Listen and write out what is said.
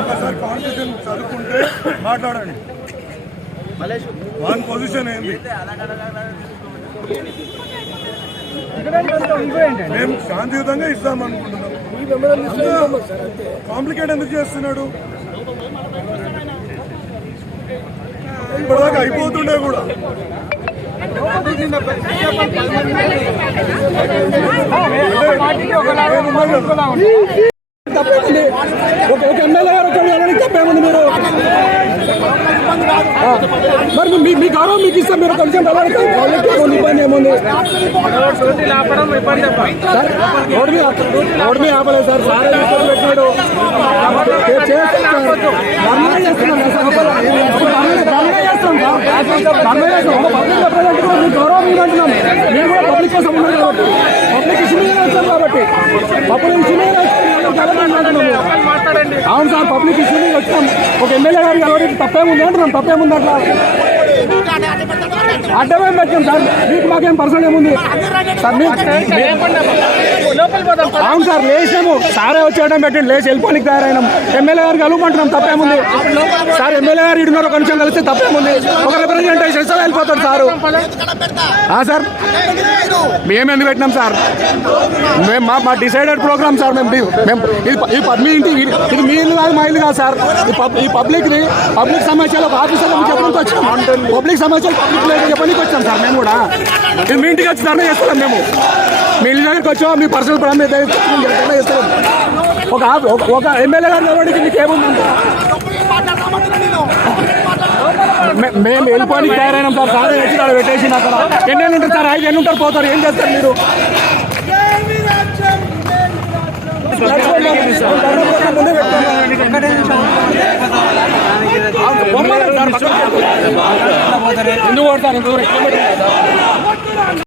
ఒకసారి కాన్స్టిట్యూషన్ చదువుకుంటే మాట్లాడండి. వన్ పొజిషన్ ఏంది? మేము శాంతియుతంగా ఇస్తాం అనుకుంటున్నాం. కాంప్లికేట్ ఎందుకు చేస్తున్నాడు? ఇప్పటిదాకా అయిపోతుండే కూడా. ఒక ఎమ్మెల్యే గారు తప్పేముంది? మీరు మరి మీ గౌరవం మీకు ఇస్తాం. మీరు కొంచెం ఇబ్బంది ఏముంది? రోడ్ మీద ఆపలేదు సార్. సార్ పెట్టినాడు. గౌరవం ఇవ్వంటున్నాం. మేము కూడా పబ్లిక్ కోసం ఉన్నాం కాబట్టి, పబ్లిక్ ఇష్యూ మీద వచ్చాం కాబట్టి, పబ్లిక్ ఇష్యూ మీద అవును సార్, పబ్లిక్ ఇష్యూ మీద వచ్చాం. ఒక ఎమ్మెల్యే గారికి ఎవరికి తప్పేముంది అంటున్నాం. తప్పేముంది అట్లా అడ్డమేం పెట్టాం సార్. మీకు మాకేం పర్సనల్ ఏముంది సార్? అవును సార్, లేచాము. సారే వచ్చేయడం పెట్టండి, లేచి వెళ్ళిపోనికి తయారైనాం. ఎమ్మెల్యే గారికి కలుగుమంటున్నాం. తప్పేముంది సార్? ఎమ్మెల్యే గారు ఇడున్నారు, కొంచెం కలిస్తే తప్పేముంది? ఒక రిప్రజెంటేషన్ ఇస్తే వెళ్ళిపోతాడు సార్. సార్ మేము ఎందుకు పెట్టినాం సార్? మేము మా డిసైడెడ్ ప్రోగ్రామ్ సార్. మేము మీ ఇంటి ఇది మీ ఇల్లు కాదు, మా ఇల్లు కాదు సార్. ఈ పబ్లిక్ సమస్యలు ఆఫీసర్లకు చెప్పడానికి వచ్చాం. పబ్లిక్ సమస్యలు పబ్లిక్ చెప్పడానికి వచ్చాం సార్. మేము కూడా ఇది మీ ఇంటికి వచ్చి ధర్నా చేస్తున్నాం. మేము మీ ఇల్లు దగ్గరికి వచ్చాం. మీ పర్సనల్ ప్రాబ్లం ధర్నా చేస్తున్నాం. ఒక ఎమ్మెల్యే గారు ఎవరికి మీకు ఏముందంటే మేము వెళ్ళిపోయి తయారైనాం సార్. సార్ వచ్చి అక్కడ పెట్టేసి అక్కడ ఎన్నేళ్ళు ఉంటారు సార్? 5 ఏళ్ళు ఉంటారు, పోతారు. ఏం చేస్తారు మీరు? ఎందుకు కొడతారు?